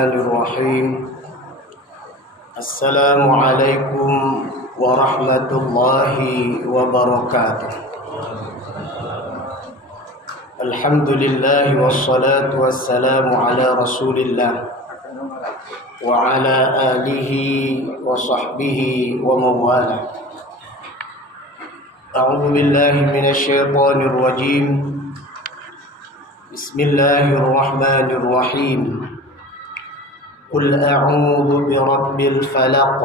الرحمن الرحيم السلام عليكم ورحمة الله وبركاته الحمد لله والصلاة والسلام على رسول الله وعلى آله وصحبه ومن والاه أعوذ بالله من الشيطان الرجيم بسم الله الرحمن الرحيم قل أعوذ برب الفلق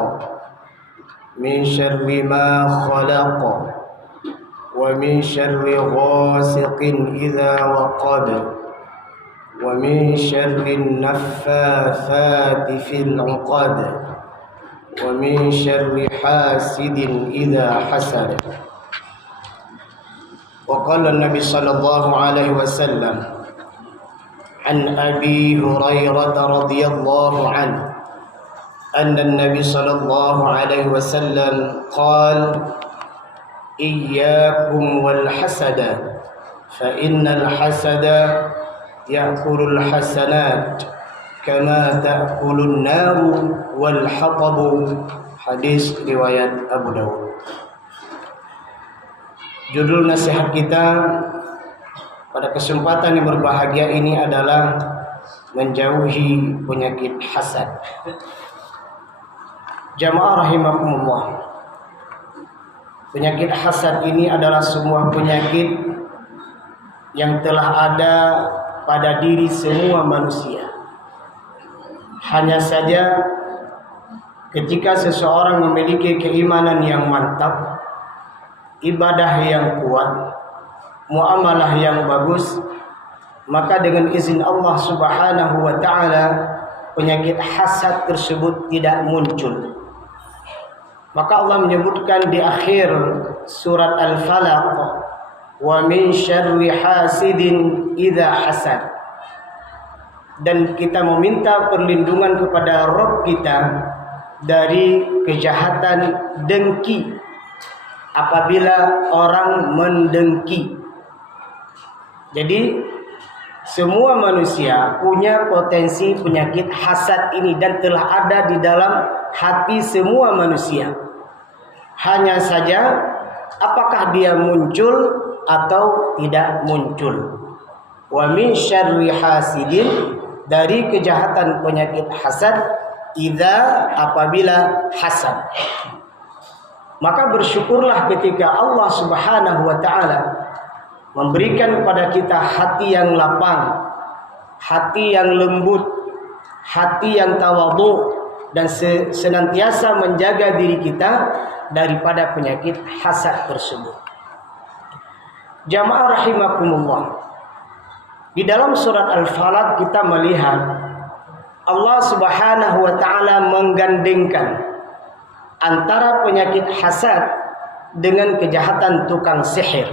من شر ما خلق ومن شر غاسق إذا وقب ومن شر النفاثات في العقد ومن شر حاسد إذا حسد وقال النبي صلى الله عليه وسلم عن أبي هريرة رضي الله عنه أن النبي صلى الله عليه وسلم قال إياكم والحسد فإن الحسد يأكل الحسنات كما تأكل النار والحطب. Hadis riwayat Abu Dawud. Judul nasihat kita pada kesempatan yang berbahagia ini adalah menjauhi penyakit hasad. Jamaah rahimakumullah. Penyakit hasad ini adalah sebuah penyakit yang telah ada pada diri semua manusia. Hanya saja ketika seseorang memiliki keimanan yang mantap, ibadah yang kuat, muamalah yang bagus, maka dengan izin Allah Subhanahu wa taala penyakit hasad tersebut tidak muncul. Maka Allah menyebutkan di akhir surat Al-Falaq, wa min syarri hasidin idza hasad. Dan kita meminta perlindungan kepada Rabb kita dari kejahatan dengki apabila orang mendengki. Jadi semua manusia punya potensi penyakit hasad ini dan telah ada di dalam hati semua manusia. Hanya saja apakah dia muncul atau tidak muncul. Wa min syarri hasidin, dari kejahatan penyakit hasad, idza, apabila hasad. Maka bersyukurlah ketika Allah Subhanahu wa taala memberikan kepada kita hati yang lapang, hati yang lembut, hati yang tawadhu, dan senantiasa menjaga diri kita daripada penyakit hasad tersebut. Jamaah rahimakumullah. Di dalam surat Al-Falaq kita melihat Allah Subhanahu wa taala menggandengkan antara penyakit hasad dengan kejahatan tukang sihir.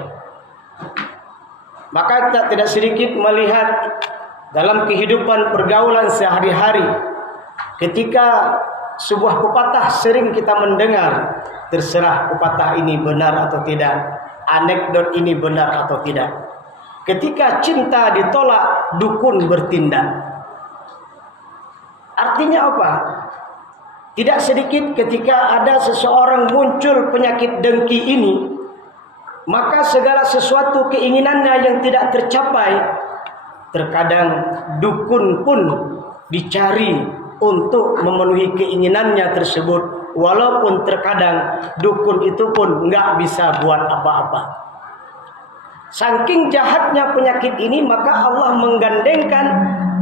Maka kita tidak sedikit melihat dalam kehidupan pergaulan sehari-hari, ketika sebuah pepatah sering kita mendengar, terserah pepatah ini benar atau tidak, anekdot ini benar atau tidak. Ketika cinta ditolak, dukun bertindak. Artinya apa? Tidak sedikit ketika ada seseorang muncul penyakit dengki ini, maka segala sesuatu keinginannya yang tidak tercapai, terkadang dukun pun dicari untuk memenuhi keinginannya tersebut, walaupun terkadang dukun itu pun nggak bisa buat apa-apa. Saking jahatnya penyakit ini, maka Allah menggandengkan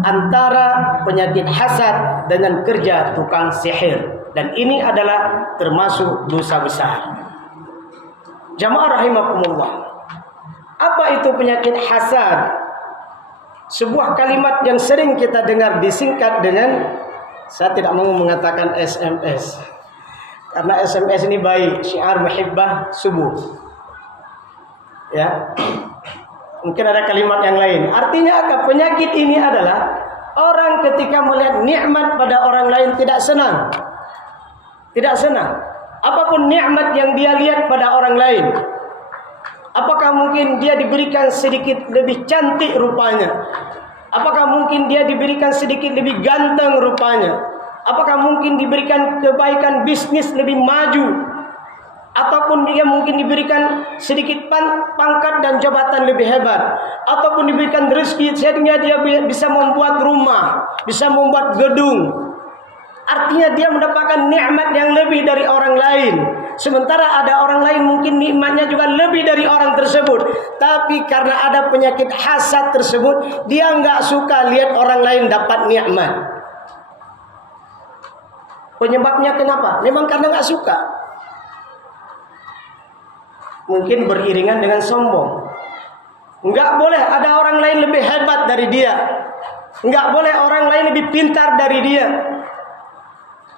antara penyakit hasad dengan kerja tukang sihir, dan ini adalah termasuk dosa besar. Jamaah rahimakumullah. Apa itu penyakit hasad? Sebuah kalimat yang sering kita dengar disingkat dengan, saya tidak mau mengatakan SMS, karena SMS ini baik, syiar muhibbah subuh. Ya, mungkin ada kalimat yang lain. Artinya apa? Penyakit ini adalah orang ketika melihat nikmat pada orang lain tidak senang. Tidak senang. Apapun nikmat yang dia lihat pada orang lain, apakah mungkin dia diberikan sedikit lebih cantik rupanya, Apakah mungkin dia diberikan sedikit lebih ganteng rupanya? Apakah mungkin diberikan kebaikan bisnis lebih maju? Ataupun dia mungkin diberikan sedikit pangkat dan jabatan lebih hebat? Ataupun diberikan rezeki sehingga dia bisa membuat rumah, bisa membuat gedung. Artinya dia mendapatkan nikmat yang lebih dari orang lain. Sementara ada orang lain mungkin nikmatnya juga lebih dari orang tersebut. Tapi karena ada penyakit hasad tersebut, dia nggak suka lihat orang lain dapat nikmat. Penyebabnya kenapa? Memang karena nggak suka. Mungkin beriringan dengan sombong. Nggak boleh ada orang lain lebih hebat dari dia. Nggak boleh orang lain lebih pintar dari dia.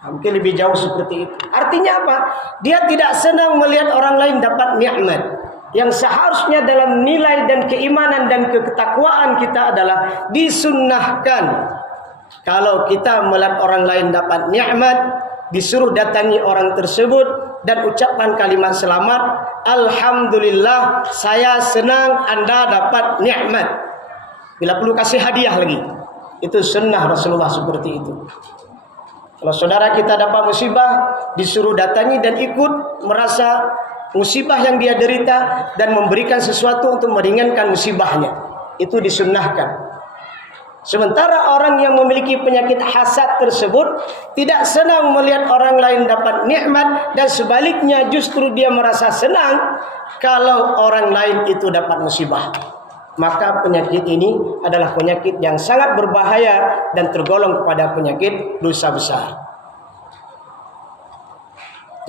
Mungkin lebih jauh seperti itu. Artinya apa? Dia tidak senang melihat orang lain dapat nikmat. Yang seharusnya dalam nilai dan keimanan dan ketakwaan kita adalah disunnahkan. Kalau kita melihat orang lain dapat nikmat, disuruh datangi orang tersebut dan ucapkan kalimat selamat. Alhamdulillah, saya senang Anda dapat nikmat. Bila perlu kasih hadiah lagi. Itu sunnah Rasulullah seperti itu. Kalau saudara kita dapat musibah, disuruh datangi dan ikut merasa musibah yang dia derita dan memberikan sesuatu untuk meringankan musibahnya. Itu disunnahkan. Sementara orang yang memiliki penyakit hasad tersebut tidak senang melihat orang lain dapat nikmat, dan sebaliknya justru dia merasa senang kalau orang lain itu dapat musibah. Maka penyakit ini adalah penyakit yang sangat berbahaya dan tergolong kepada penyakit dosa besar.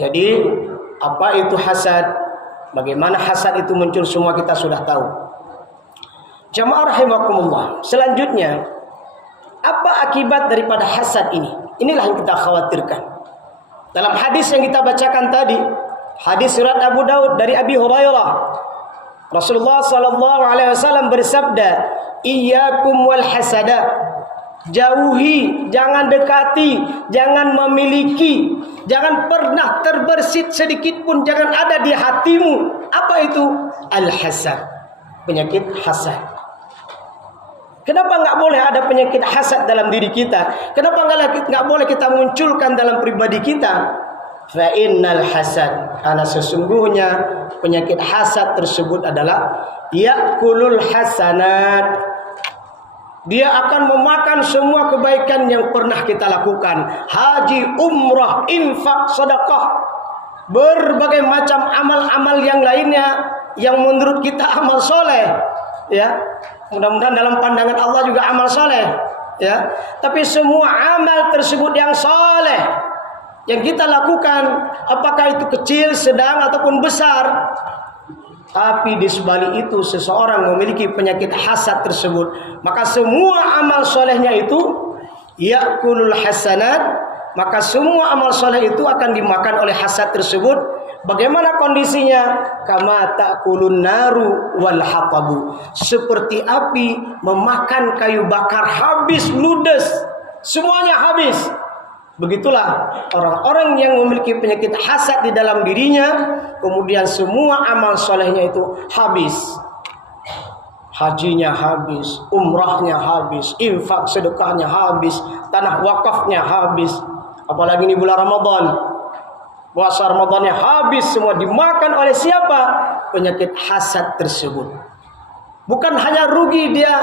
Jadi apa itu hasad? Bagaimana hasad itu muncul semua kita sudah tahu. Jamaah rahimakumullah. Selanjutnya, apa akibat daripada hasad ini? Inilah yang kita khawatirkan. Dalam hadis yang kita bacakan tadi, hadis riwayat Abu Daud dari Abi Hurairah, Rasulullah SAW bersabda, "Iyyakum wal hasada." Jauhi, jangan dekati, jangan memiliki, jangan pernah terbersit sedikit pun, jangan ada di hatimu. Apa itu? Al-hasad, penyakit hasad. Kenapa nggak boleh ada penyakit hasad dalam diri kita? Kenapa nggak boleh kita munculkan dalam pribadi kita? Fa innal hasad, karena sesungguhnya penyakit hasad tersebut adalah yakulul hasanat. Dia akan memakan semua kebaikan yang pernah kita lakukan. Haji, umrah, infak, sedekah, berbagai macam amal-amal yang lainnya yang menurut kita amal soleh, ya. Mudah-mudahan dalam pandangan Allah juga amal soleh, ya. Tapi semua amal tersebut yang soleh yang kita lakukan, apakah itu kecil, sedang ataupun besar, tapi di sebalik itu seseorang memiliki penyakit hasad tersebut, maka semua amal solehnya itu yakulul hasanat, maka semua amal soleh itu akan dimakan oleh hasad tersebut. Bagaimana kondisinya? Kama ta'kulun naru wal hatabu, seperti api memakan kayu bakar, habis ludes, semuanya habis. Begitulah orang-orang yang memiliki penyakit hasad di dalam dirinya, kemudian semua amal solehnya itu habis. Hajinya habis, umrahnya habis, infak sedekahnya habis, tanah wakafnya habis. Apalagi ini bulan Ramadan, puasa Ramadannya habis, semua dimakan oleh siapa? Penyakit hasad tersebut. Bukan hanya rugi dia,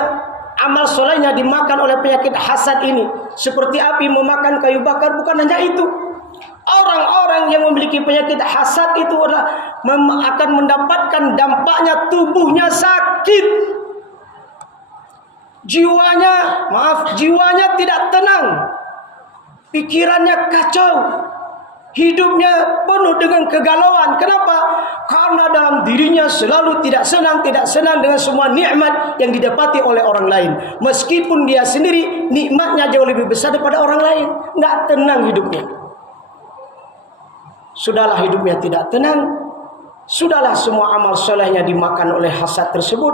amal solehnya dimakan oleh penyakit hasad ini, seperti api memakan kayu bakar. Bukan hanya itu, orang-orang yang memiliki penyakit hasad itu akan mendapatkan dampaknya, tubuhnya sakit, jiwanya tidak tenang, pikirannya kacau, hidupnya penuh dengan kegalauan. Kenapa? Karena dalam dirinya selalu tidak senang dengan semua nikmat yang didapati oleh orang lain. Meskipun dia sendiri nikmatnya jauh lebih besar daripada orang lain, nggak tenang hidupnya. Sudahlah hidupnya tidak tenang, sudahlah semua amal solehnya dimakan oleh hasad tersebut,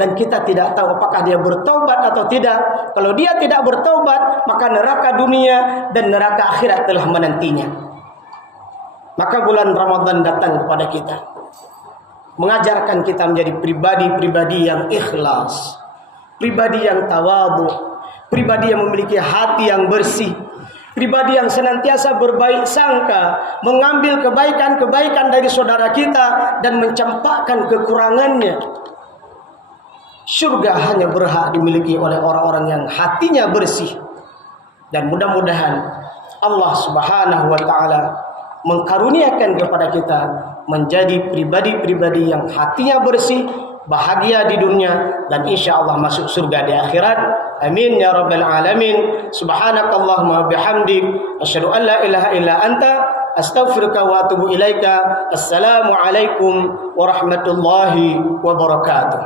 dan kita tidak tahu apakah dia bertaubat atau tidak. Kalau dia tidak bertaubat, maka neraka dunia dan neraka akhirat telah menantinya. Maka bulan Ramadan datang kepada kita, mengajarkan kita menjadi pribadi-pribadi yang ikhlas, pribadi yang tawadhu, pribadi yang memiliki hati yang bersih, pribadi yang senantiasa berbaik sangka, mengambil kebaikan-kebaikan dari saudara kita dan mencampakkan kekurangannya. Surga hanya berhak dimiliki oleh orang-orang yang hatinya bersih. Dan mudah-mudahan Allah Subhanahu wa taala mengkaruniakan kepada kita menjadi pribadi-pribadi yang hatinya bersih, bahagia di dunia, dan insya Allah masuk surga di akhirat. Amin ya rabbal alamin. Subhanakallahumma bihamdik, asyhadu an la ilaha illa anta, astaghfiruka wa atubu ilaika. Assalamualaikum warahmatullahi wabarakatuh.